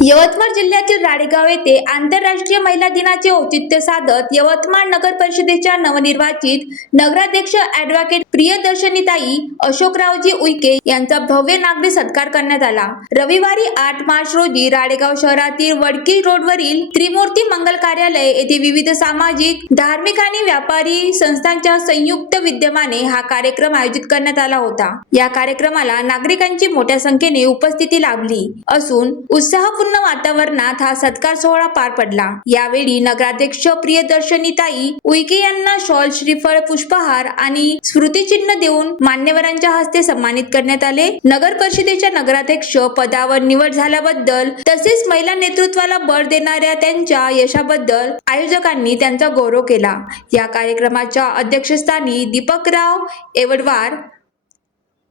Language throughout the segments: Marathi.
यवतमाळ जिल्ह्यातील राळेगाव येथे आंतरराष्ट्रीय महिला दिनाचे औचित्य साधत यवतमाळ नगर परिषदेच्या नवनिर्वाचित नगराध्यक्ष ॲडव्होकेट प्रियदर्शनीताई अशोकरावजी उईके यांचा भव्य नागरिक सत्कार करण्यात आला। रविवारी 8 मार्च रोजी राळेगाव शहरातील वडकी रोडवरील त्रिमूर्ती मंगल कार्यालय येथे विविध सामाजिक, धार्मिक आणि व्यापारी संस्थांच्या संयुक्त विद्यमाने हा कार्यक्रम आयोजित करण्यात आला होता। या कार्यक्रमाला नागरिकांची मोठ्या संख्येने उपस्थिती लाभली असून उत्साहपूर्ण वातावरणात हा सत्कार सोहळा पार पडला। यावेळी नगराध्यक्ष प्रियदर्शनीताई उईके यांना शॉल, श्रीफळ, पुष्पहार आणि स्मृतिचिन्ह देऊन मान्यवरांच्या हस्ते सन्मानित करण्यात आले। नगर परिषदेच्या नगराध्यक्ष पदावर निवड झाल्याबद्दल तसेच महिला नेतृत्वाला बळ देणाऱ्या त्यांच्या यशाबद्दल आयोजकांनी त्यांचा गौरव केला। या कार्यक्रमाच्या अध्यक्षस्थानी दीपकराव येवडवार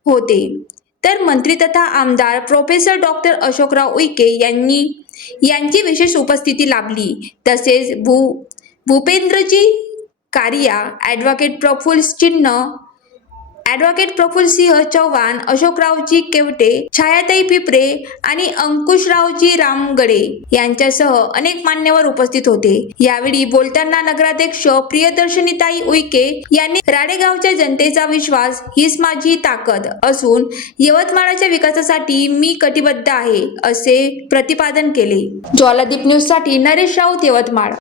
होते, तर मंत्री तथा आमदार प्रोफेसर डॉक्टर अशोकराव उईके यांची विशेष उपस्थिती लाभली। तसेच भूपेंद्रजी कारिया, ॲडव्होकेट प्रफुल्ल सिंह चव्हाण, अशोकरावजी केवटे, छायाताई पिपरे आणि अंकुशरावजी रामगडे यांच्यासह अनेक मान्यवर उपस्थित होते। यावेळी बोलताना नगराध्यक्ष प्रियदर्शनीताई उईके यांनी राळेगावच्या जनतेचा विश्वास हीच माझी ताकद असून यवतमाळच्या विकासासाठी मी कटिबद्ध आहे असे प्रतिपादन केले। ज्वालादीप न्यूज साठी नरेश राऊत, यवतमाळ।